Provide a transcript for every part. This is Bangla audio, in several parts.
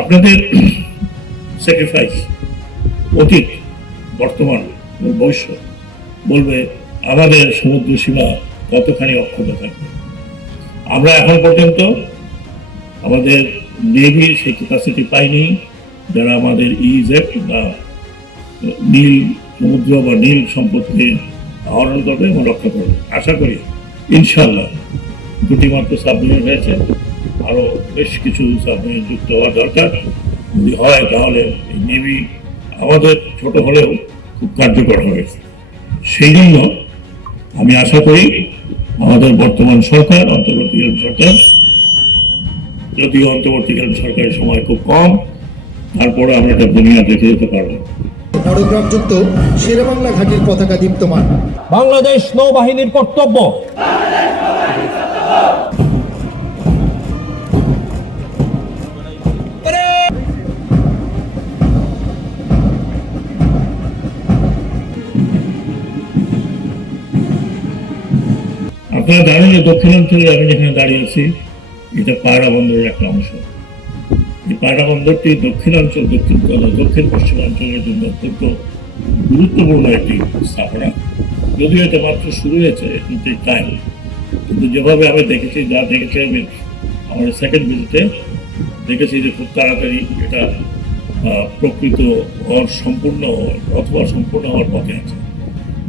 আপনাদের স্যাক্রিফাইস অতীত, বর্তমান ভবিষ্যৎ বলবে, আমাদের সমুদ্র সীমা কতখানি অক্ষত থাকবে? আমরা এখন পর্যন্ত আমাদের নেভির সেই ক্যাপাসিটি পাইনি যারা আমাদের ইজেট বা নীল সমুদ্র বা নীল সম্পত্তি আহরণ করবে এবং রক্ষা করবে। আশা করি ইনশাল্লাহ দুটি মাত্র সাবমেরিন হয়েছে। আরও বেশ কিছু সাবমেরিন যুক্ত হওয়া দরকার। যদি হয় তাহলে এই নেভি আমাদের ছোট হলেও খুব কার্যকর হবে। সেই জন্য আমি আশা করি আমাদের বর্তমান সরকার অন্তর্বর্তীকালীন সরকার যদিও অন্তর্বর্তীকালীন সরকারের সময় খুব কম তারপরে আমরা একটা বুনিয়াদ রেখে যেতে পারব। নরগ্রামযুক্ত শেরেবাংলা ঘাটির পতাকা দীপ্তমান। বাংলাদেশ নৌবাহিনীর কর্তব্য। আপনারা জানেন যে দক্ষিণাঞ্চলে আমি যেখানে দাঁড়িয়ে আছি, এটা পায়রা বন্দরের একটা অংশ। এই পায়রা বন্দরটি দক্ষিণাঞ্চল দক্ষিণ দক্ষিণ পশ্চিমাঞ্চলের জন্য অত্যন্ত গুরুত্বপূর্ণ একটি স্থাপনা। যদিও এটা মাত্র শুরু হয়েছে কিন্তু টাইম কিন্তু যেভাবে আমি দেখেছি, যা দেখেছি আমি আমার সেকেন্ড ভিজিটে দেখেছি যে খুব তাড়াতাড়ি এটা প্রকৃত সম্পূর্ণ অথবা সম্পূর্ণ হওয়ার পথে আছে।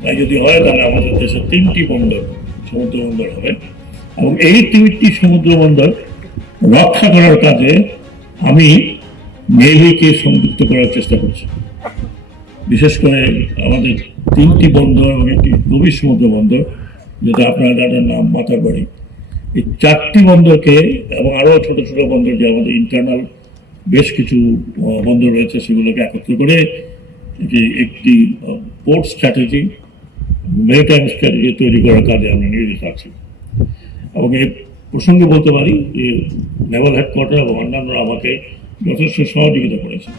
তাই যদি হয়, তাহলে আমাদের দেশে তিনটি বন্দর সমুদ্র বন্দর হবে। এবং এই তিনটি সমুদ্র বন্দর রক্ষা করার কাজে আমি নেভিকে সংযুক্ত করার চেষ্টা করছি। বিশেষ করে আমাদের তিনটি বন্দর এবং একটি গভীর সমুদ্র বন্দর, যেটা আপনার দাদার নাম মাতার বাড়ি এই চারটি বন্দরকে এবং আরও ছোট ছোট বন্দর যে আমাদের ইন্টারনাল বেশ কিছু বন্দর রয়েছে, সেগুলোকে একত্র করে একটি একটি পোর্ট স্ট্র্যাটেজি মেরিটাইম স্ট্র্যাটেজি তৈরি করার কাজে আমরা নিয়োজিত আছি। এবং এই প্রসঙ্গে বলতে পারি যে নেভাল হেডকোয়ার্টার এবং অন্যান্যরা আমাকে যথেষ্ট সহযোগিতা করেছে